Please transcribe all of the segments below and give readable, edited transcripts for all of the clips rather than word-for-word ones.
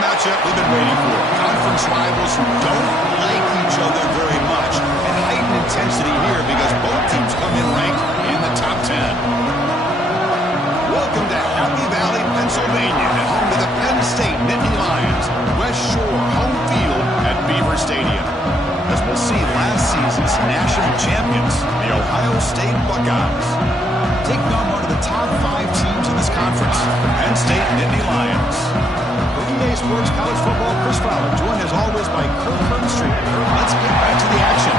the matchup we've been waiting for. Conference rivals who don't like each other very much. And heightened intensity here because both teams come in ranked in the top 10. Welcome to Happy Valley, Pennsylvania, and home to the Penn State Nittany Lions. West Shore home field at Beaver Stadium. As we'll see, last season's national champions, the Ohio State Buckeyes, taking on one of the top 5 teams in this conference, Penn State Nittany Lions. For EA Sports College Football, Chris Fowler, joined as always by Kirk Herbstreit. Let's get back to the action.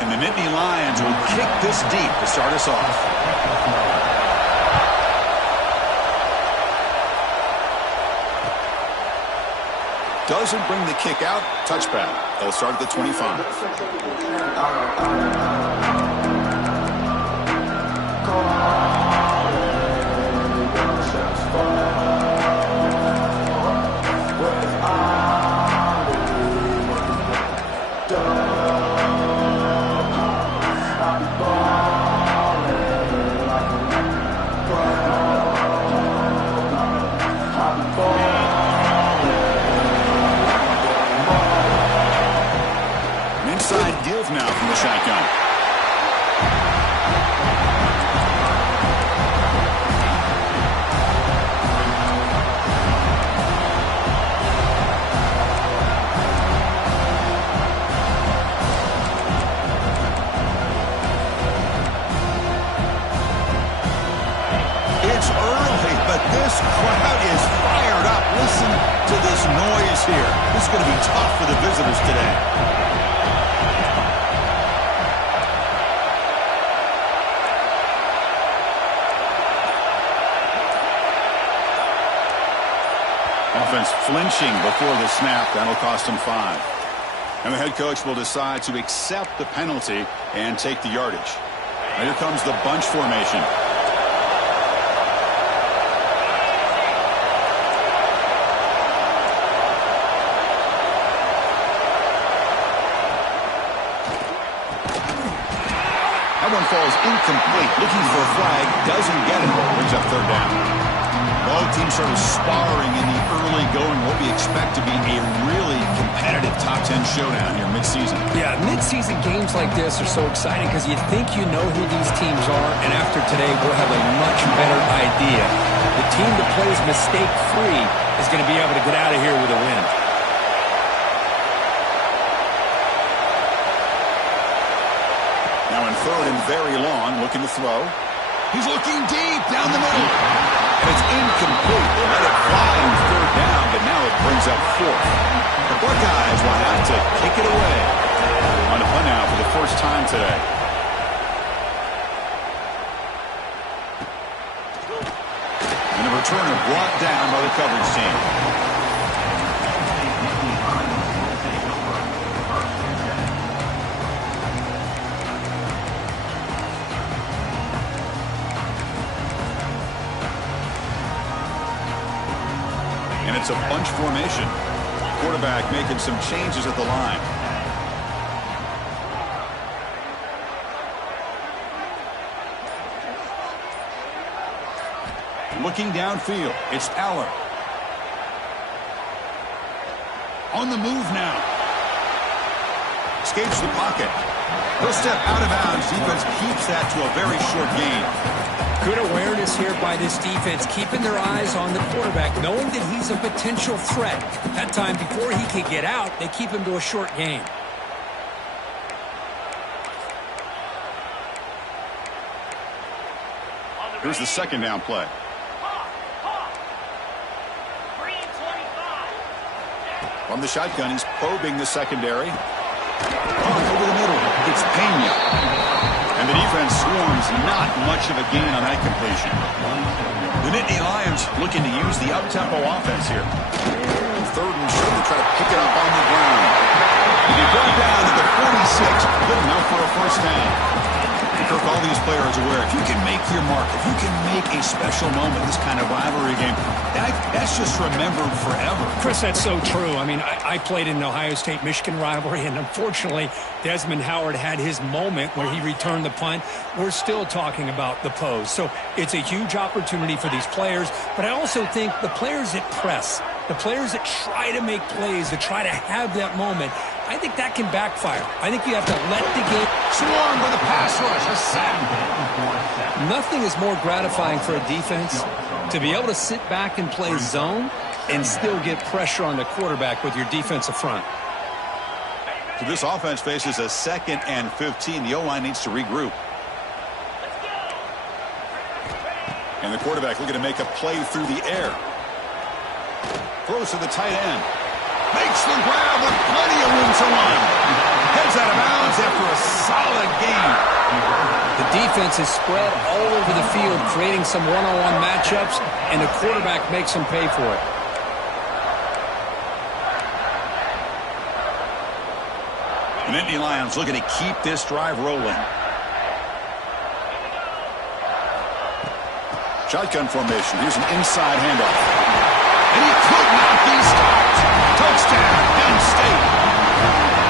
And the Nittany Lions will kick this deep to start us off. Doesn't bring the kick out. Touchback. They'll start at the 25. Now from the shotgun. It's early, but this crowd is fired up. Listen to this noise here. This is going to be tough for the visitors today. Offense flinching before the snap. That'll cost him 5. And the head coach will decide to accept the penalty and take the yardage. Now here comes the bunch formation. That one falls incomplete. Looking for a flag. Doesn't get it. Brings up 3rd down. Both teams sort of sparring in the early going. What we expect to be a really competitive top 10 showdown here mid-season. Yeah, mid-season games like this are so exciting because you think you know who these teams are, and after today we'll have a much better idea. The team that plays mistake-free is going to be able to get out of here with a win. Now in 3rd and very long, looking to throw. He's looking deep down the middle. And it's incomplete. They let it fly on 3rd down, but now it brings up 4th. The Buckeyes will have to kick it away. On a punt now for the first time today. And the returner brought down by the coverage team. It's a bunch formation. Quarterback making some changes at the line. Looking downfield, it's Aller. On the move now. Escapes the pocket. He'll step out of bounds. Defense keeps that to a very short gain. Good awareness here by this defense, keeping their eyes on the quarterback, knowing that he's a potential threat. That time, before he could get out, they keep him to a short gain. Here's the 2nd down play. From the shotgun, he's probing the secondary. Over the middle. The It's Pena. And the defense swarms, not much of a gain on that completion. The Nittany Lions looking to use the up-tempo offense here. Third and short to try to pick it up on the ground. He brought down to the 46, good enough for a first down. Kirk, all these players aware, if you can make your mark, if you can make a special moment, this kind of rivalry game, that's just remembered forever. Chris, that's so true. I mean, I played in an Ohio State-Michigan rivalry, and unfortunately, Desmond Howard had his moment where he returned the punt. We're still talking about the pose. So it's a huge opportunity for these players, but I also think the players that press, the players that try to make plays, that try to have that moment, I think that can backfire. I think you have to let the game swarm with a pass rush, a sack. Nothing is more gratifying for a defense to be able to sit back and play zone and still get pressure on the quarterback with your defensive front. So this offense faces a 2nd and 15. The O-line needs to regroup. And the quarterback looking to make a play through the air. Throws to the tight end. Makes the grab with plenty of room to run. Heads out of bounds after a solid gain. The defense is spread all over the field, creating some one-on-one matchups, and the quarterback makes them pay for it. The Nittany Lions looking to keep this drive rolling. Shotgun formation. Here's an inside handoff. And he could not be stopped. Touchdown, Penn State.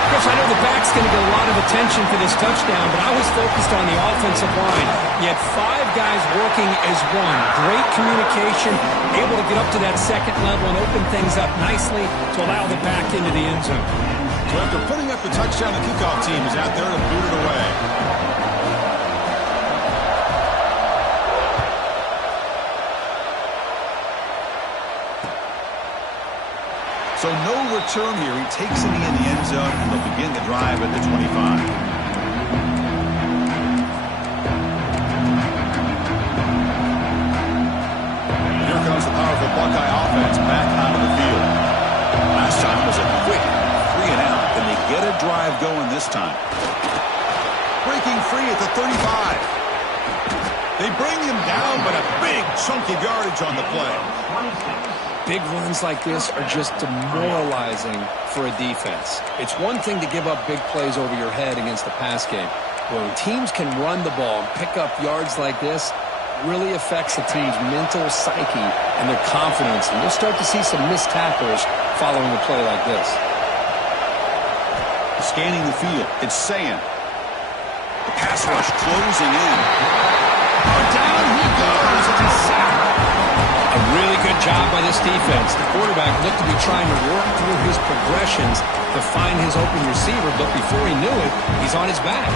Chris, I know the back's going to get a lot of attention for this touchdown, but I was focused on the offensive line. You had 5 guys working as one. Great communication, able to get up to that second level and open things up nicely to allow the back into the end zone. So after putting up the touchdown, the kickoff team is out there to boot it away. So no return here. He takes it in the end zone, and they'll begin the drive at the 25. Here comes the powerful Buckeye offense back out of the field. Last time was a quick 3 and out, and they get a drive going this time. Breaking free at the 35. They bring him down, but a big chunk of yardage on the play. Big runs like this are just demoralizing for a defense. It's one thing to give up big plays over your head against the pass game. But when teams can run the ball and pick up yards like this, it really affects the team's mental psyche and their confidence. And you'll start to see some missed tackles following a play like this. Scanning the field, it's Sayan. The pass rush closing in. Down he goes. It's a sack. A really good job by this defense. The quarterback looked to be trying to work through his progressions to find his open receiver, but before he knew it, he's on his back.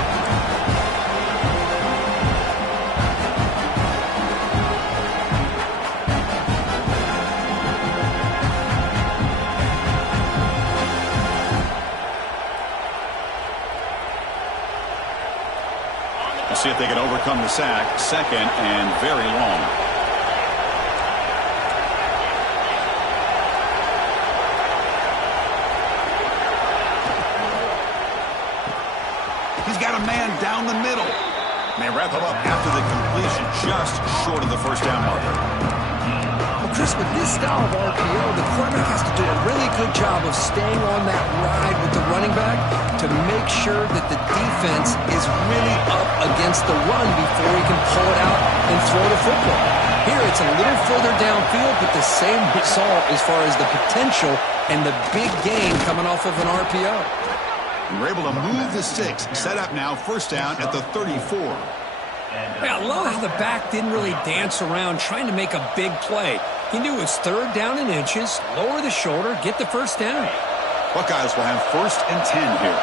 Let's see if they can overcome the sack. 2nd and very long. Got a man down the middle. They wrap him up after the completion, just short of the first down marker. Well, Chris, with this style of RPO, the quarterback has to do a really good job of staying on that ride with the running back to make sure that the defense is really up against the run before he can pull it out and throw the football. Here, it's a little further downfield, but the same result as far as the potential and the big gain coming off of an RPO. We're able to move the sticks. Set up now, first down at the 34. Yeah, I love how the back didn't really dance around trying to make a big play. He knew it was 3rd down in inches, lower the shoulder, get the first down. Buckeyes will have 1st and 10 here.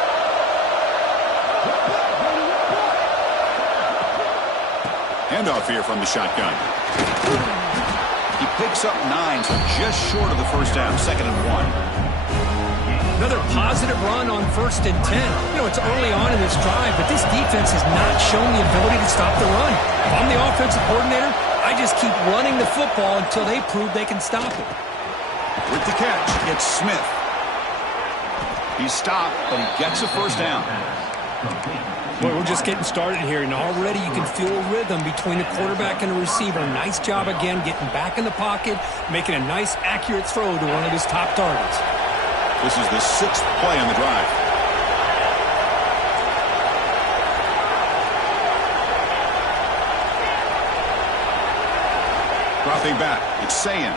Handoff here from the shotgun. He picks up 9, so just short of the first down, 2nd and 1. Another positive run on 1st and 10. You know, it's early on in this drive, but this defense has not shown the ability to stop the run. If I'm the offensive coordinator, I just keep running the football until they prove they can stop it. With the catch, it's Smith. He's stopped, but he gets a first down. Boy, we're just getting started here, and already you can feel a rhythm between the quarterback and the receiver. Nice job again getting back in the pocket, making a nice, accurate throw to one of his top targets. This is the 6th play on the drive. Dropping back, it's Sayin.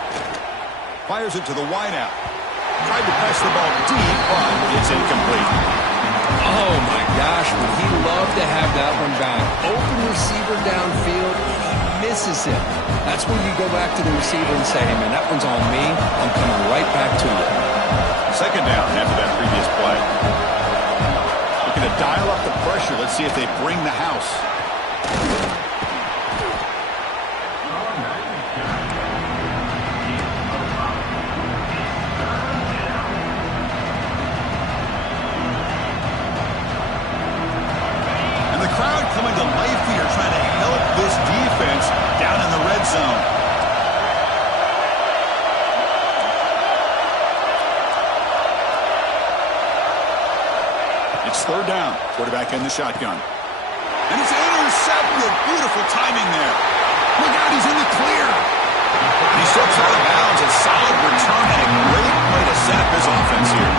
Fires it to the wideout. Tried to press the ball deep, but it's incomplete. Oh, my gosh, would he love to have that one back. Open receiver downfield, and he misses it. That's when you go back to the receiver and say, hey, man, that one's on me. I'm coming right back to you. 2nd down after that previous play. Looking to dial up the pressure. Let's see if they bring the house. Coming to life here, trying to help this defense down in the red zone. It's 3rd down. Quarterback in the shotgun. And it's intercepted. Beautiful timing there. Look out, he's in the clear. And he steps out of bounds. A solid return and a great play to set up his offense here.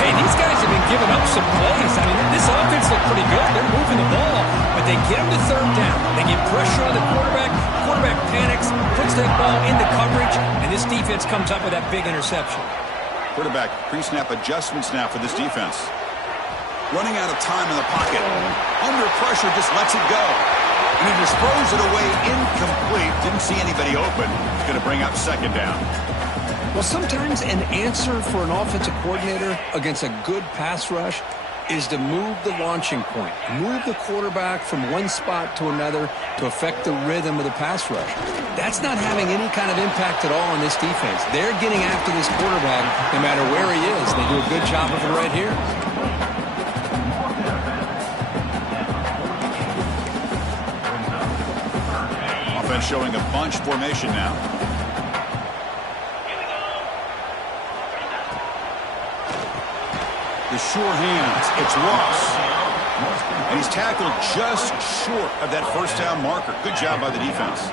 Hey, these guys have been giving up some plays. I mean, this offense looked pretty good. They're moving the ball, but they get him to 3rd down. They get pressure on the quarterback. Quarterback panics, puts that ball into coverage, and this defense comes up with that big interception. Quarterback pre-snap adjustments now for this defense. Running out of time in the pocket. Under pressure, just lets it go. And he just throws it away incomplete. Didn't see anybody open. It's going to bring up 2nd down. Well, sometimes an answer for an offensive coordinator against a good pass rush is to move the launching point, move the quarterback from one spot to another to affect the rhythm of the pass rush. That's not having any kind of impact at all on this defense. They're getting after this quarterback no matter where he is. They do a good job of it right here. Offense showing a bunch formation now. The sure hands, it's Ross. And he's tackled just short of that 1st down marker. Good job by the defense.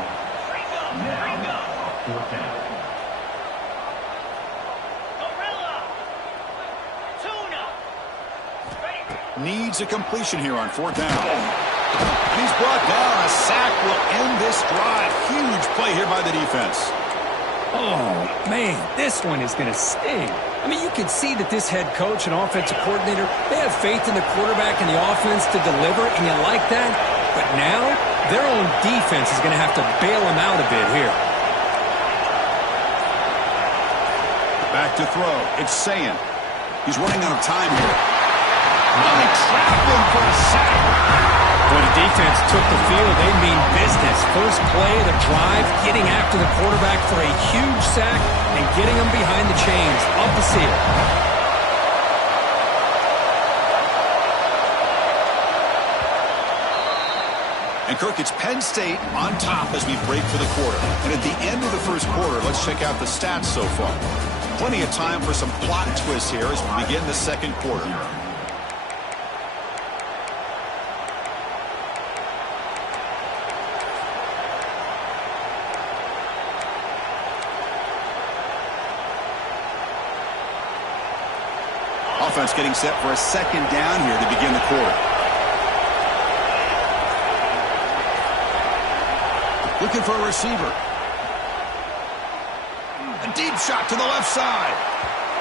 Needs a completion here on 4th down. And he's brought down. A sack will end this drive. Huge play here by the defense. Oh, man, this one is going to sting. I mean, you can see that this head coach and offensive coordinator, they have faith in the quarterback and the offense to deliver, and you like that. But now, their own defense is going to have to bail them out a bit here. Back to throw. It's Sayin. He's running out of time here. Oh, they trapped him for a sack. When the defense took the field, they mean business. First play of the drive, getting after the quarterback for a huge sack and getting him behind the chains. Love to see it. And Kirk, it's Penn State on top as we break for the quarter. And at the end of the 1st quarter, let's check out the stats so far. Plenty of time for some plot twists here as we begin the 2nd quarter. Offense getting set for a 2nd down here to begin the quarter. Looking for a receiver. A deep shot to the left side.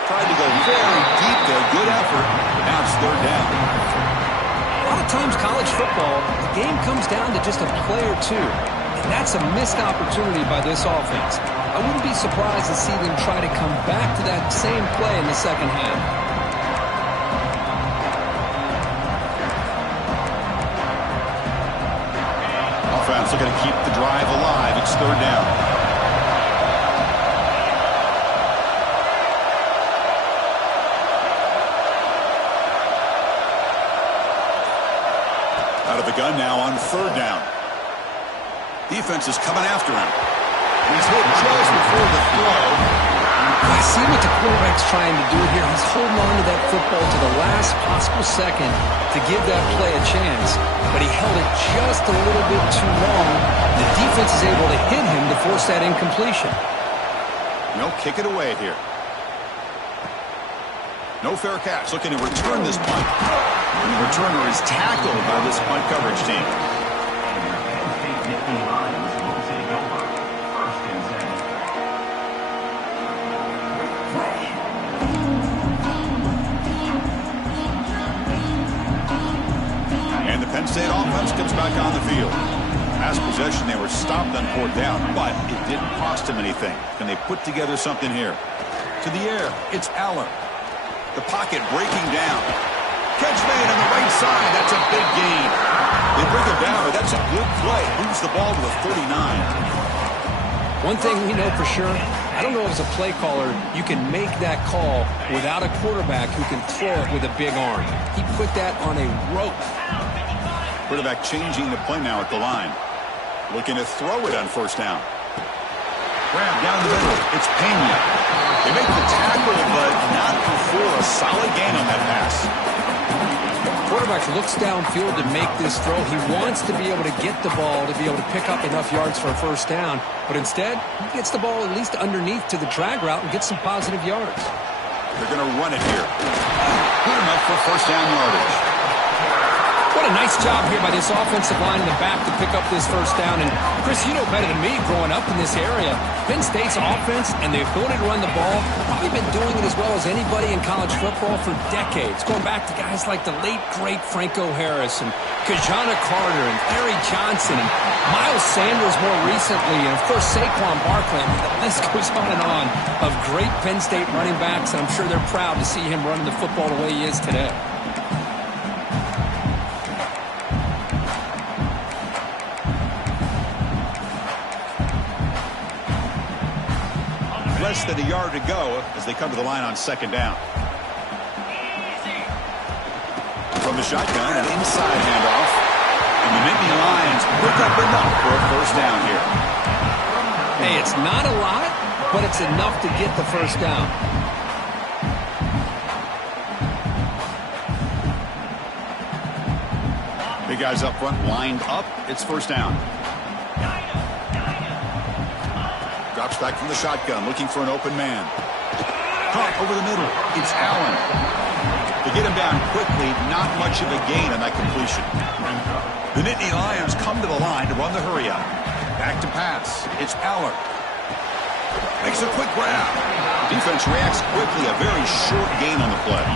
Tried to go very deep there. Good effort. Now it's 3rd down. A lot of times college football, the game comes down to just a play or two. And that's a missed opportunity by this offense. I wouldn't be surprised to see them try to come back to that same play in the 2nd half. Offense looking to keep the drive alive. It's 3rd down. Out of the gun now on 3rd down. Defense is coming after him. He's hit just before the throw. I see what the quarterback's trying to do here. He's holding on to that football to the last possible second to give that play a chance. But he held it just a little bit too long. The defense is able to hit him to force that incompletion. No, kick it away here. No fair catch. Looking to return this punt. And the returner is tackled by this punt coverage team. And the Penn State offense comes back on the field. Last possession, they were stopped on fourth down, but it didn't cost them anything. Can they put together something here? To the air, it's Allen. The pocket breaking down. Catch made on the right side. That's a big gain. They bring him down, but that's a good play. Moves the ball to the 39. One thing we know for sure, I don't know as a play caller, you can make that call without a quarterback who can throw it with a big arm. He put that on a rope. Quarterback changing the play now at the line. Looking to throw it on first down. Grab down the middle. It's Pena. They make the tackle, but not before a solid gain on that pass. Quarterback looks downfield to make this throw. He wants to be able to get the ball to be able to pick up enough yards for a first down. But instead, he gets the ball at least underneath to the drag route and gets some positive yards. They're going to run it here. Good enough for first down yardage. What a nice job here by this offensive line in the back to pick up this first down. And, Chris, you know better than me growing up in this area, Penn State's offense and the ability to run the ball, probably been doing it as well as anybody in college football for decades, going back to guys like the late, great Franco Harris and Kajana Carter and Larry Johnson and Miles Sanders more recently, and, of course, Saquon Barkley. I mean, the list goes on of great Penn State running backs, and I'm sure they're proud to see him running the football the way he is today. Less than a yard to go as they come to the line on second down. From the shotgun, an inside handoff. And the Nittany Lions pick up enough for a first down here. Hey, it's not a lot, but it's enough to get the first down. Big guys up front lined up. It's first down. Drops back from the shotgun, looking for an open man. Caught over the middle. It's Allen. They get him down quickly. Not much of a gain on that completion. The Nittany Lions come to the line to run the hurry up. Back to pass. It's Allen. Makes a quick grab. Defense reacts quickly. A very short gain on the play.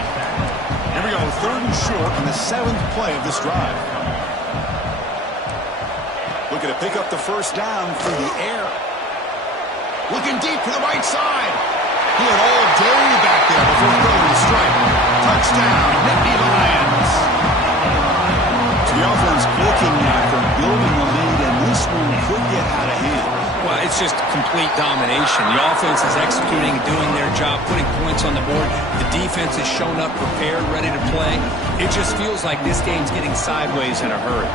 Here we go. Third and short on the 7th play of this drive. Looking to pick up the first down through the air. Looking deep to the right side. He had all day back there before throwing the strike. Touchdown, Nittany Lions. So the offense looking for building a lead, and this one could get out of hand. Well, it's just complete domination. The offense is executing, doing their job, putting points on the board. The defense has shown up prepared, ready to play. It just feels like this game's getting sideways in a hurry.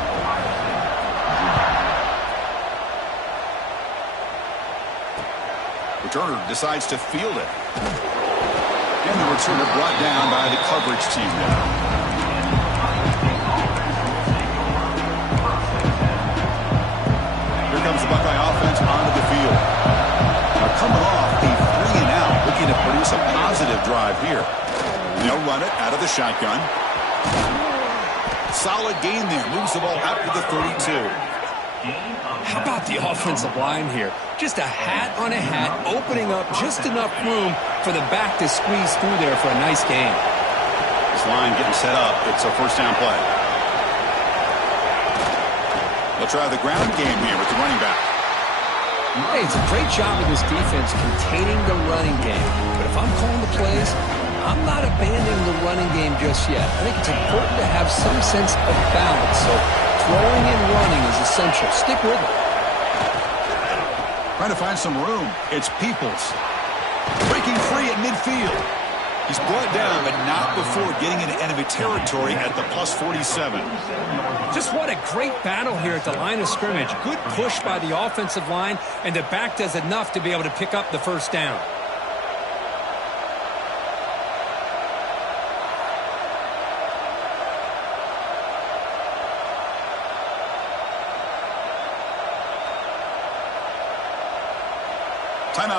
Returner decides to field it. And the returner brought down by the coverage team now. Here comes the Buckeye offense onto the field. Now coming off a 3-and-out, looking to produce a positive drive here. They'll run it out of the shotgun. Solid gain there. Moves the ball out to the 32. How about the offensive line here? Just a hat on a hat, opening up just enough room for the back to squeeze through there for a nice gain. This line getting set up. It's a first down play. They'll try the ground game here with the running back. Hey, it's a great job of this defense containing the running game. But if I'm calling the plays, I'm not abandoning the running game just yet. I think it's important to have some sense of balance. So throwing and running is essential. Stick with it. Trying to find some room. It's Peoples. Breaking free at midfield. He's brought down, but not before getting into enemy territory at the plus 47. Just what a great battle here at the line of scrimmage. Good push by the offensive line, and the back does enough to be able to pick up the first down.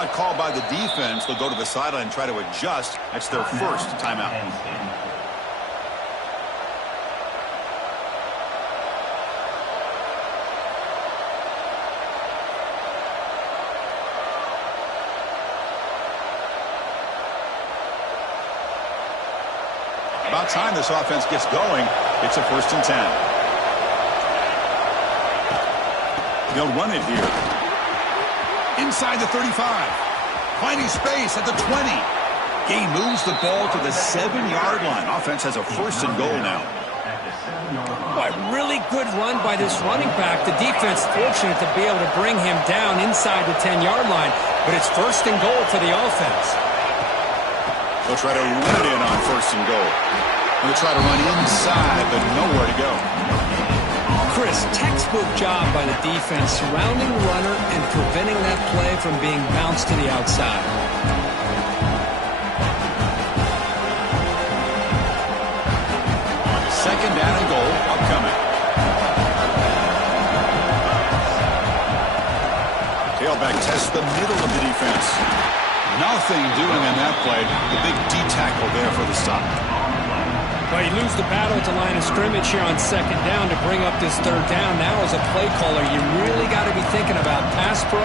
timeout called by the defense. They'll go to the sideline and try to adjust. That's their first timeout. About time this offense gets going. It's a 1st and 10. They'll run it here. Inside the 35. Finding space at the 20. Game moves the ball to the 7-yard line. Offense has a 1st and goal now. A really good run by this running back. The defense fortunate to be able to bring him down inside the 10-yard line. But it's 1st and goal for the offense. They'll try to run it in on 1st and goal. They'll try to run inside, but nowhere to go. Chris, textbook job by the defense surrounding the runner and preventing that play from being bounced to the outside. Second down and goal upcoming. Tailback tests the middle of the defense. Nothing doing on that play. The big D tackle there for the stop. Well, you lose the battle at the line of scrimmage here on 2nd down to bring up this 3rd down. Now as a play caller, you really got to be thinking about pass pro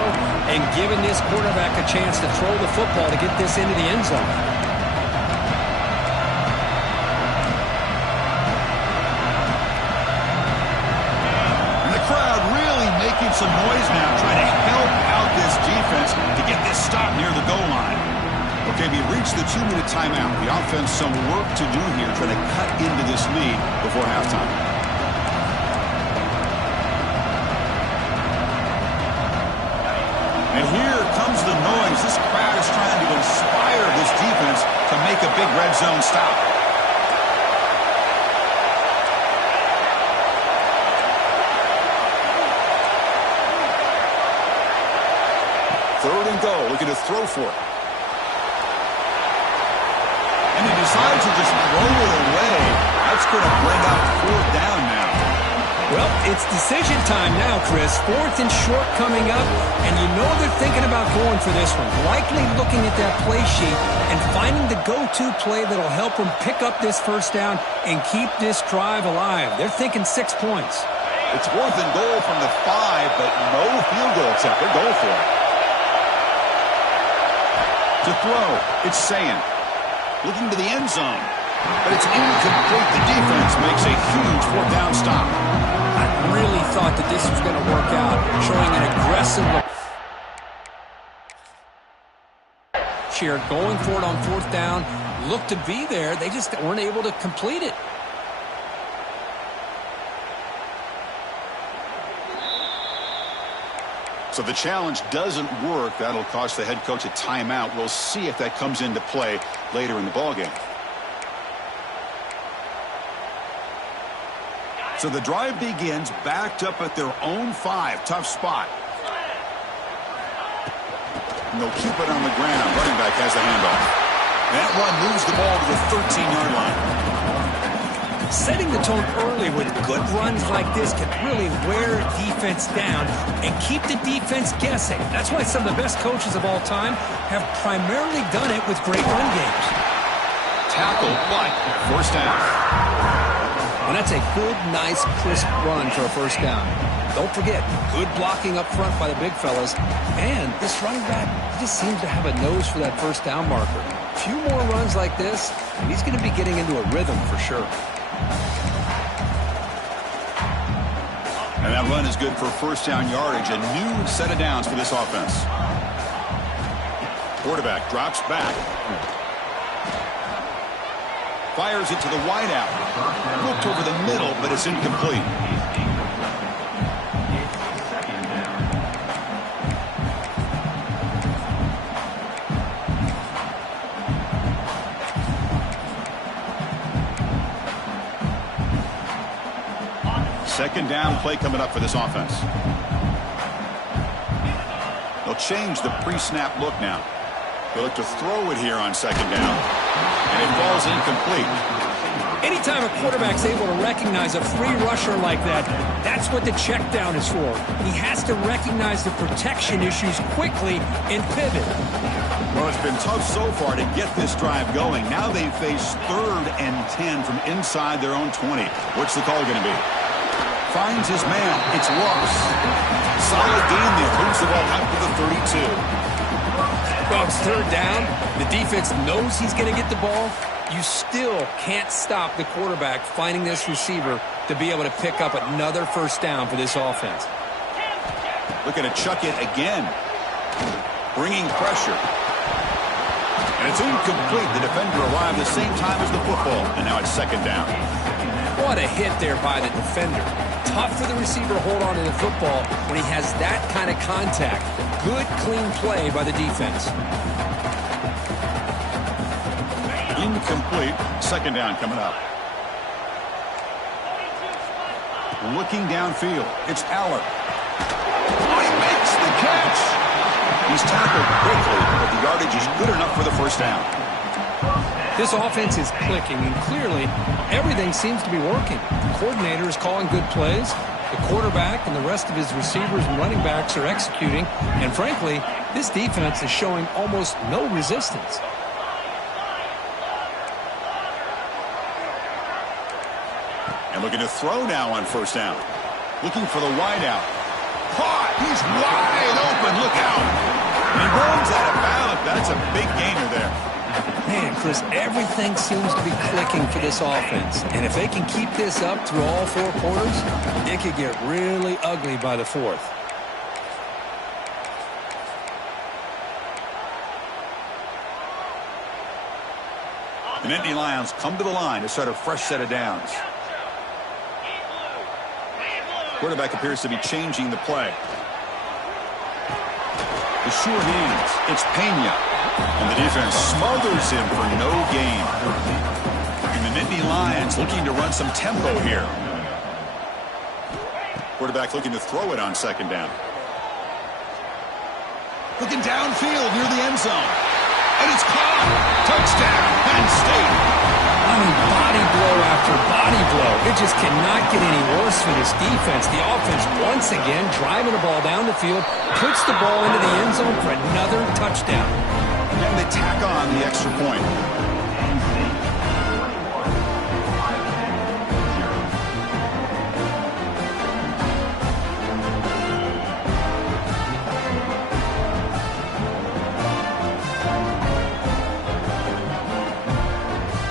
and giving this quarterback a chance to throw the football to get this into the end zone. And the crowd really making some noise now, trying to help out this defense to get this stop near the goal line. Okay, we reached the 2-minute timeout. The offense some work to do here, trying to cut into this lead before halftime. And here comes the noise. This crowd is trying to inspire this defense to make a big red zone stop. Third and goal, looking to throw for it. And he decides to just throw it away. That's going to bring up 4th down now. Well, it's decision time now, Chris. 4th and short coming up, and you know they're thinking about going for this one. Likely looking at that play sheet and finding the go-to play that'll help them pick up this 1st down and keep this drive alive. They're thinking 6 points. It's 4th and goal from the 5, but no field goal attempt. They're going for it. To throw, it's Sayin. Looking to the end zone, but it's incomplete. The defense makes a huge 4th down stop. I really thought that this was going to work out, showing an aggressive here, going for it on 4th down. Looked to be there. They just weren't able to complete it. So the challenge doesn't work. That'll cost the head coach a timeout. We'll see if that comes into play later in the ballgame. So the drive begins backed up at their own 5. Tough spot. And they'll keep it on the ground. Running back has the handoff. That run moves the ball to the 13-yard line. Setting the tone early with good runs like this can really wear defense down and keep the defense guessing. That's why some of the best coaches of all time have primarily done it with great run games. Tackle, but 1st down. And that's a good, nice, crisp run for a 1st down. Don't forget, good blocking up front by the big fellas. And this running back just seems to have a nose for that 1st down marker. A few more runs like this, and he's going to be getting into a rhythm for sure. And that run is good for 1st down yardage. A new set of downs for this offense. Quarterback drops back. Fires it to the wideout. Looked over the middle, but it's incomplete. Second down play coming up for this offense. They'll change the pre-snap look now. They'll look to throw it here on 2nd down. And it falls incomplete. Anytime a quarterback's able to recognize a free rusher like that, that's what the check down is for. He has to recognize the protection issues quickly and pivot. Well, it's been tough so far to get this drive going. Now they face 3rd and 10 from inside their own 20. What's the call going to be? Finds his man. It's Ross. Solid gain there. Moves the ball out to the 32. Well, it's 3rd down. The defense knows he's going to get the ball. You still can't stop the quarterback finding this receiver to be able to pick up another 1st down for this offense. Looking to chuck it again. Bringing pressure. And it's incomplete. The defender arrived the same time as the football. And now it's 2nd down. What a hit there by the defender. Tough for the receiver to hold on to the football when he has that kind of contact. Good, clean play by the defense. Incomplete. 2nd down coming up. Looking downfield. It's Aller. Oh, he makes the catch. He's tackled quickly, but the yardage is good enough for the 1st down. This offense is clicking, and clearly everything seems to be working. The coordinator is calling good plays. The quarterback and the rest of his receivers and running backs are executing. And frankly, this defense is showing almost no resistance. And looking to throw now on 1st down. Looking for the wideout. Caught! He's wide open. Look out! And he rolls out of bounds. That's a big gainer there. Man, Chris, everything seems to be clicking for this offense. And if they can keep this up through all 4 quarters, it could get really ugly by the 4th. The Nittany Lions come to the line to start a fresh set of downs. Quarterback appears to be changing the play. The sure hands. It's Pena. And the defense smothers him for no gain. And the Nittany Lions looking to run some tempo here. Quarterback looking to throw it on 2nd down. Looking downfield near the end zone. And it's caught. Touchdown, Penn State. I mean, body blow after body blow. It just cannot get any worse for this defense. The offense, once again, driving the ball down the field, puts the ball into the end zone for another touchdown. And they tack on the extra point.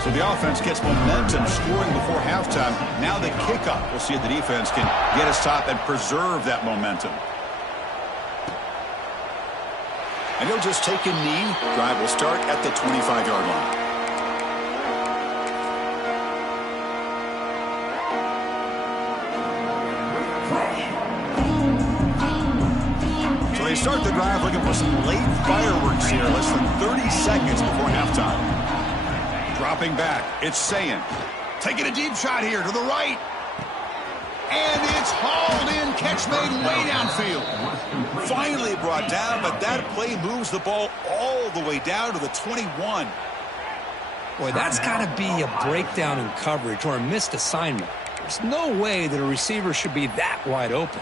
So the offense gets momentum, scoring before halftime. Now the kickoff. We'll see if the defense can get a stop and preserve that momentum. And he'll just take a knee. Drive will start at the 25-yard line. So they start the drive looking for some late fireworks here. Less than 30 seconds before halftime. Dropping back, it's Sayin. Taking a deep shot here to the right. And it's hauled in. Catch made way downfield. Finally brought down, but that play moves the ball all the way down to the 21. Boy, that's got to be a breakdown in coverage or a missed assignment. There's no way that a receiver should be that wide open.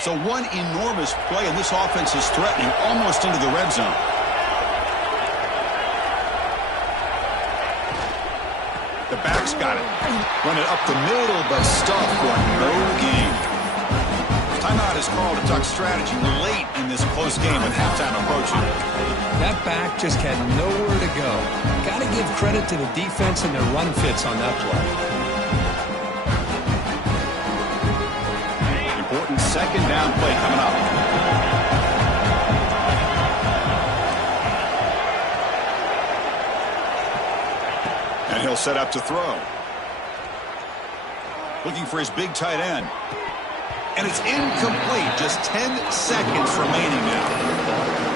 So one enormous play, and this offense is threatening almost into the red zone. The back's got it. Run it up the middle, but stuffed for no gain. Timeout is called to talk strategy late in this close game with halftime approaching. That back just had nowhere to go. Got to give credit to the defense and their run fits on that play. Important 2nd down play coming up. And he'll set up to throw. Looking for his big tight end. And it's incomplete. Just 10 seconds remaining now.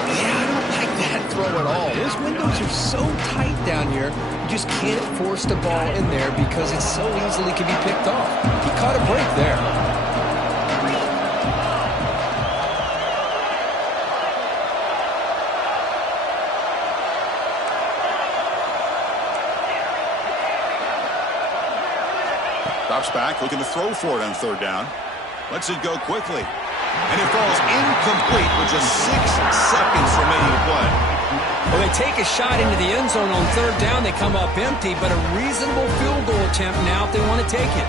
Yeah, I don't like that throw at all. Those windows are so tight down here. You just can't force the ball in there because it so easily can be picked off. He caught a break there. Drops back, looking to throw for it on third down. Lets it go quickly. And it falls incomplete with just 6 seconds remaining to play. Well, they take a shot into the end zone on third down. They come up empty, but a reasonable field goal attempt now if they want to take it.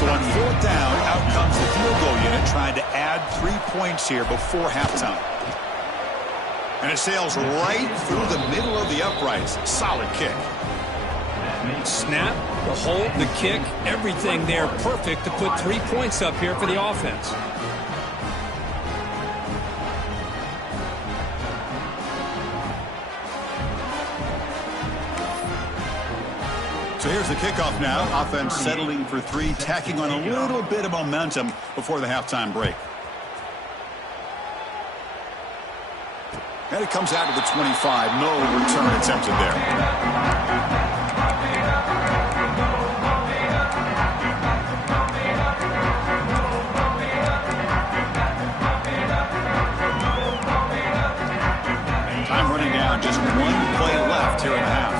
So on fourth down, out comes the field goal unit trying to add 3 points here before halftime. And it sails right through the middle of the uprights. Solid kick. Snap, the hold, the kick, everything there perfect to put 3 points up here for the offense. So here's the kickoff now. Offense settling for 3, tacking on a little bit of momentum before the halftime break. And it comes out to the 25. No return attempted there. Time running down. Just 1 play left here in the half.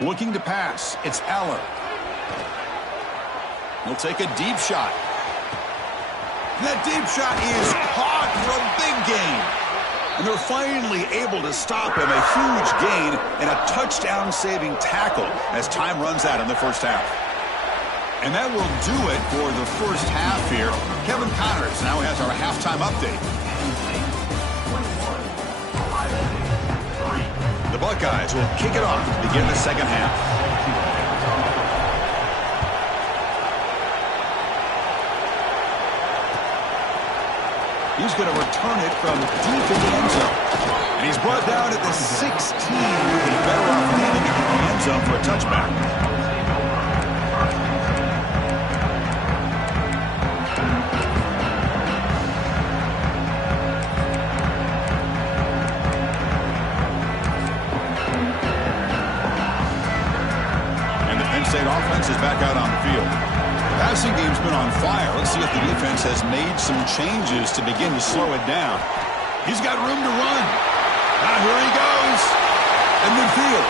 Looking to pass. It's Aller. He'll take a deep shot. That deep shot is caught for a big gain. And they're finally able to stop him. A huge gain and a touchdown-saving tackle as time runs out in the first half. And that will do it for the first half here. Kevin Connors now has our halftime update. The Buckeyes will kick it off to begin the second half. He's going to return it from deep in the end zone. And he's brought down at the 16. He'll be better off landing in the end zone for a touchback. And the Penn State offense is back out on the field. The passing game's been on fire. Let's see if the defense has made some changes to begin to slow it down. He's got room to run. Now here he goes. In midfield.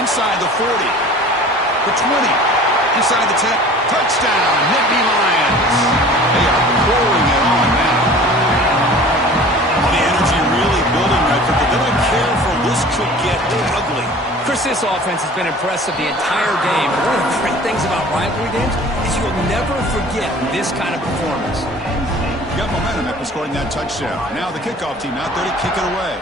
Inside the 40. The 20. Inside the 10. Touchdown, Nittany Lions. They are pouring it on now. Well, the energy really building right quickly. They don't care for this could get ugly. Chris, this offense has been impressive the entire game. But one of the great things about rivalry games is you'll never forget this kind of performance. Got momentum after scoring that touchdown. Now the kickoff team out there to kick it away.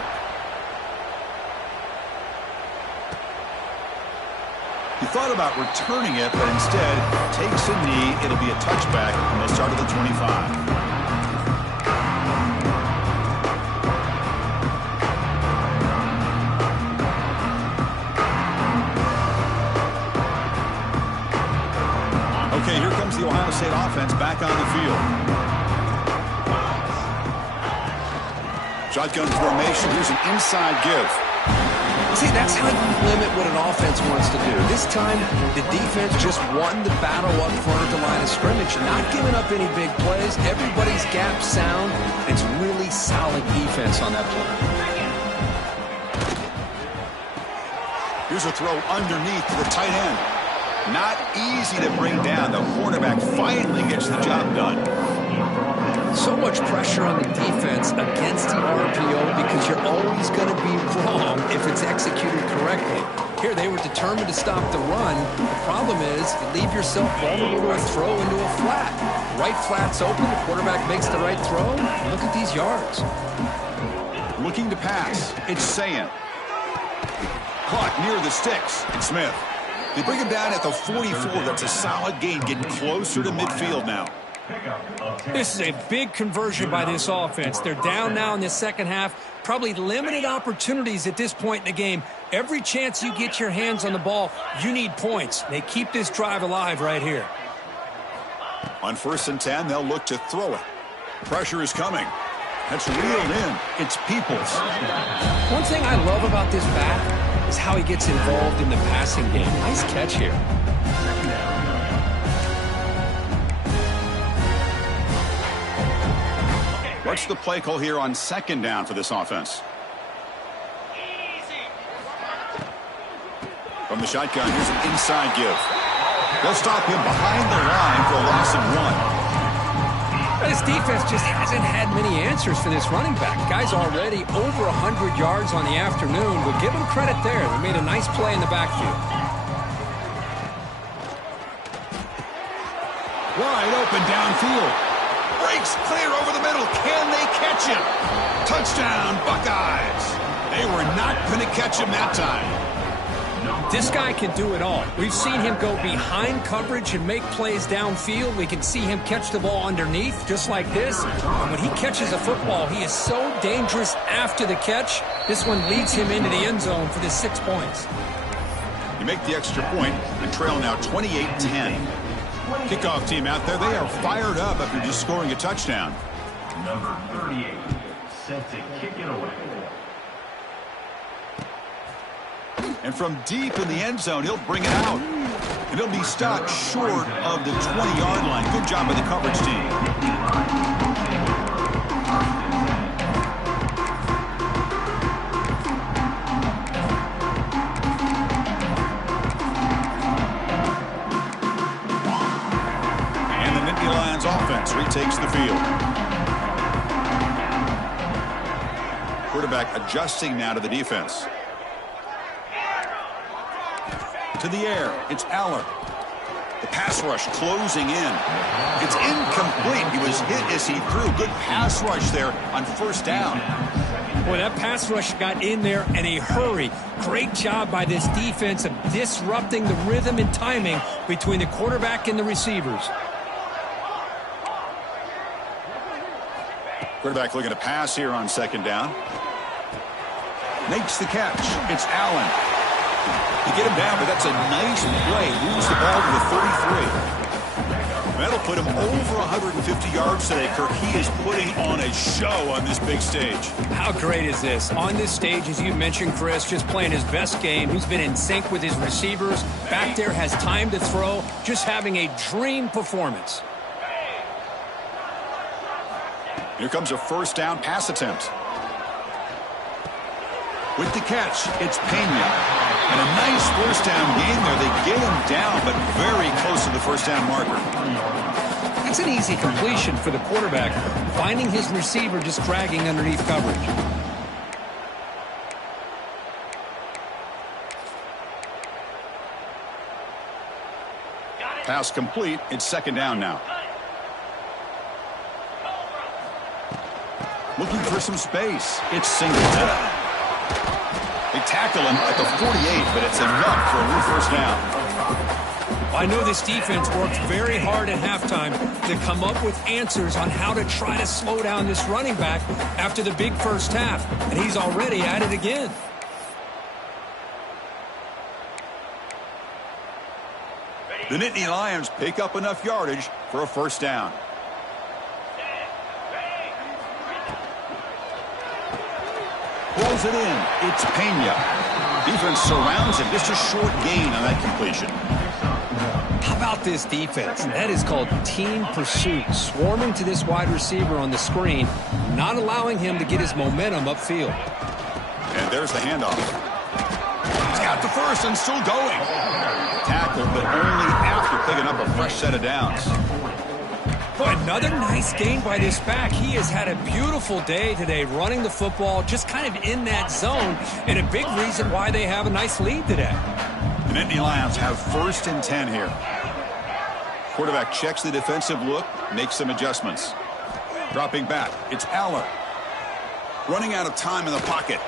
He thought about returning it, but instead takes a knee. It'll be a touchback, and they'll start at the 25. Okay, here comes the Ohio State offense back on the field. Shotgun formation. Here's an inside give. See, that's how you limit what an offense wants to do. This time, the defense just won the battle up front at the line of scrimmage. Not giving up any big plays. Everybody's gap sound. It's really solid defense on that play. Here's a throw underneath to the tight end. Not easy to bring down. The cornerback finally gets the job done. So much pressure on the defense against the RPO because you're always going to be wrong if it's executed correctly. Here, they were determined to stop the run. The problem is you leave yourself vulnerable to a throw into a flat. Right flat's open. The quarterback makes the right throw. Look at these yards. Looking to pass. It's Sayan. Caught near the sticks. It's Smith. They bring him down at the 44. That's a solid gain, getting closer to midfield now. This is a big conversion by this offense. They're down now in the second half. Probably limited opportunities at this point in the game. Every chance you get your hands on the ball, you need points. They keep this drive alive right here. On 1st and 10, they'll look to throw it. Pressure is coming. That's reeled in. It's Peoples. One thing I love about this back is how he gets involved in the passing game. Nice catch here. What's the play call here on 2nd down for this offense? From From the shotgun, here's an inside give. They'll stop him behind the line for a loss of 1. This defense just hasn't had many answers for this running back. Guy's already over 100 yards on the afternoon. We'll give him credit there. They made a nice play in the backfield. Wide open downfield. Breaks clear over the middle. Can they catch him? Touchdown, Buckeyes. They were not going to catch him that time. This guy can do it all. We've seen him go behind coverage and make plays downfield. We can see him catch the ball underneath, just like this. And when he catches a football, he is so dangerous after the catch. This one leads him into the end zone for the 6 points. You make the extra point and trail now 28-10. Kickoff team out there, they are fired up after just scoring a touchdown. Number 38, set to kick it away. And from deep in the end zone, he'll bring it out. And he'll be stopped short of the 20-yard line. Good job by the coverage team. And the Nittany Lions offense retakes the field. Quarterback adjusting now to the defense. To the air, it's Aller. The pass rush closing in. It's incomplete. He was hit as he threw. Good pass rush there on first down. Boy, that pass rush got in there in a hurry. Great job by this defense of disrupting the rhythm and timing between the quarterback and the receivers. Quarterback looking to pass here on second down. Makes the catch. It's Allen. You get him down, but that's a nice play. Moves the ball to the 33. That'll put him over 150 yards today, Kirk. He is putting on a show on this big stage. How great is this? On this stage, as you mentioned, Chris, just playing his best game. He's been in sync with his receivers. Back there, has time to throw. Just having a dream performance. Here comes a first down pass attempt. With the catch, it's Pena. And a nice first down game there. They get him down, but very close to the first down marker. It's an easy completion for the quarterback, finding his receiver just dragging underneath coverage. Pass complete. It's second down now. Looking for some space. It's Singleton. They tackle him at the 48, but it's enough for a new first down. I know this defense worked very hard at halftime to come up with answers on how to try to slow down this running back after the big first half, and he's already at it again. The Nittany Lions pick up enough yardage for a first down. Pulls it in. It's Pena. Defense surrounds him. Just a short gain on that completion. How about this defense? That is called team pursuit. Swarming to this wide receiver on the screen, not allowing him to get his momentum upfield. And there's the handoff. He's got the first and still going. Tackled, but only after picking up a fresh set of downs. Boy, another nice gain by this back. He has had a beautiful day today running the football, just kind of in that zone, and a big reason why they have a nice lead today. The Nittany Lions have first and 10 here. Quarterback checks the defensive look, makes some adjustments. Dropping back, it's Aller. Running out of time in the pocket.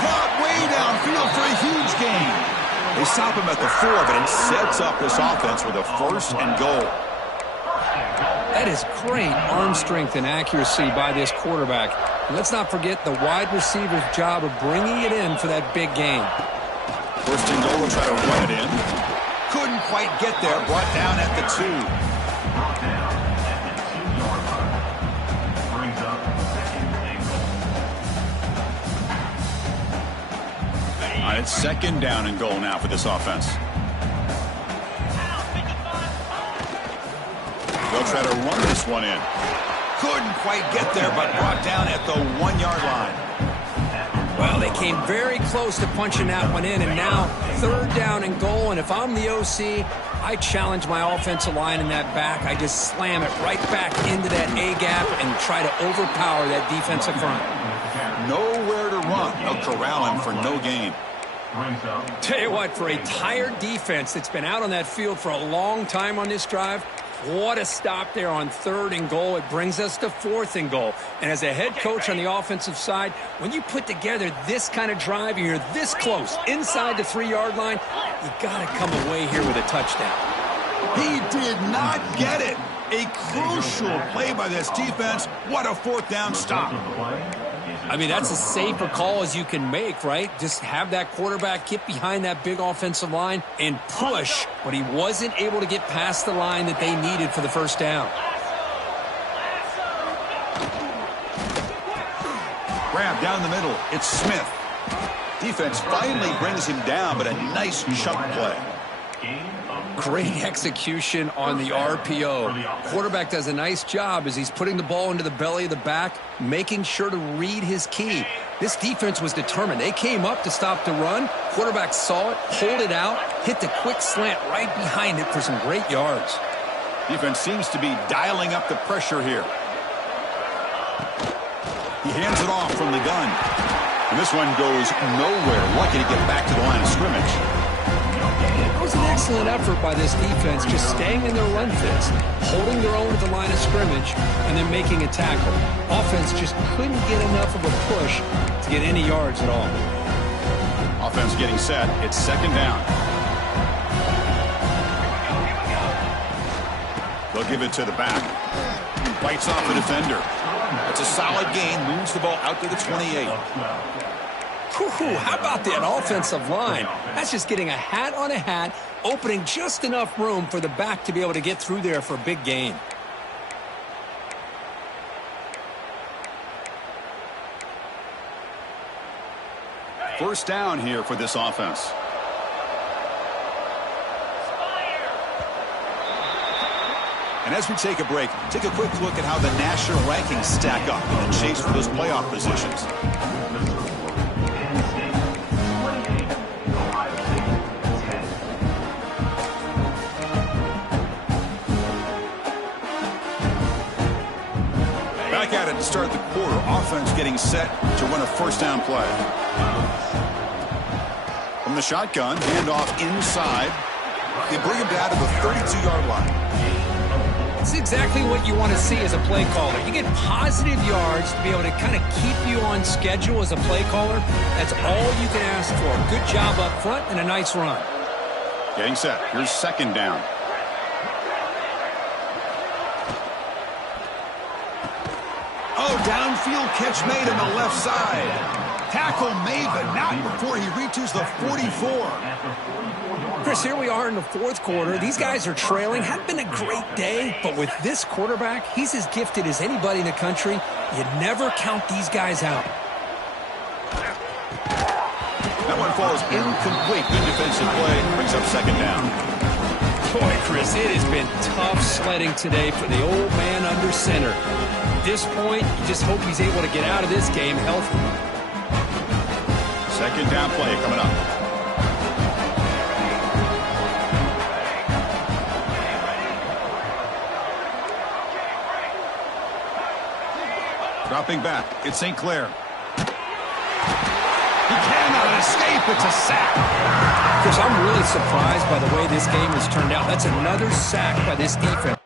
Caught way downfield for a huge gain. They stop him at the 4, but it sets up this offense with a first and goal. That is great arm strength and accuracy by this quarterback. And let's not forget the wide receiver's job of bringing it in for that big gain. First and goal, will try to run it in. Couldn't quite get there, brought down at the 2. All right, it's second down and goal now for this offense. They'll try to run this one in. Couldn't quite get there, but brought down at the 1-yard line. Well, they came very close to punching that one in, and now 3rd down and goal. And if I'm the OC, I challenge my offensive line in that back. I just slam it right back into that A-gap and try to overpower that defensive front. Nowhere to run. They'll corral him for no gain. Tell you what, for a tired defense that's been out on that field for a long time on this drive, what a stop there on 3rd and goal. It brings us to 4th and goal. And as a head coach on the offensive side, when you put together this kind of drive and you're this close inside the 3-yard line, you got to come away here with a touchdown. He did not get it. A crucial play by this defense. What a 4th down stop. I mean, that's as safe a call as you can make, right? Just have that quarterback get behind that big offensive line and push, but he wasn't able to get past the line that they needed for the 1st down. Grab down the middle. It's Smith. Defense finally brings him down, but a nice chunk play. Great execution on the RPO. Quarterback does a nice job as he's putting the ball into the belly of the back, making sure to read his key. This defense was determined. They came up to stop the run. Quarterback saw it, pulled it out, hit the quick slant right behind it for some great yards. Defense seems to be dialing up the pressure here. He hands it off from the gun. And this one goes nowhere. Lucky to get back to the line of scrimmage. It was an excellent effort by this defense, just staying in their run fits, holding their own at the line of scrimmage, and then making a tackle. Offense just couldn't get enough of a push to get any yards at all. Offense getting set. It's 2nd down. They'll give it to the back. Bites off the defender. It's a solid gain. Moves the ball out to the 28. How about that offensive line? That's just getting a hat on a hat, opening just enough room for the back to be able to get through there for a big gain. First down here for this offense. And as we take a break, take a quick look at how the national rankings stack up in the chase for those playoff positions. Back at it to start the quarter. Offense getting set to run a 1st down play. From the shotgun, handoff inside. They bring him down to the 32-yard line. It's exactly what you want to see as a play caller. You get positive yards to be able to kind of keep you on schedule as a play caller. That's all you can ask for. Good job up front and a nice run. Getting set. Here's 2nd down. Oh, downfield catch made on the left side. Tackle made, but not before he reaches the 44. Chris, here we are in the 4th quarter. These guys are trailing. Hadn't been a great day, but with this quarterback, he's as gifted as anybody in the country. You never count these guys out. That one falls incomplete. Good defensive play. Brings up 2nd down. Boy, Chris, it has been tough sledding today for the old man under center. At this point, you just hope he's able to get out of this game healthy. 2nd down play coming up. Dropping back. It's St. Clair. He cannot escape. It's a sack. Chris, I'm really surprised by the way this game has turned out. That's another sack by this defense.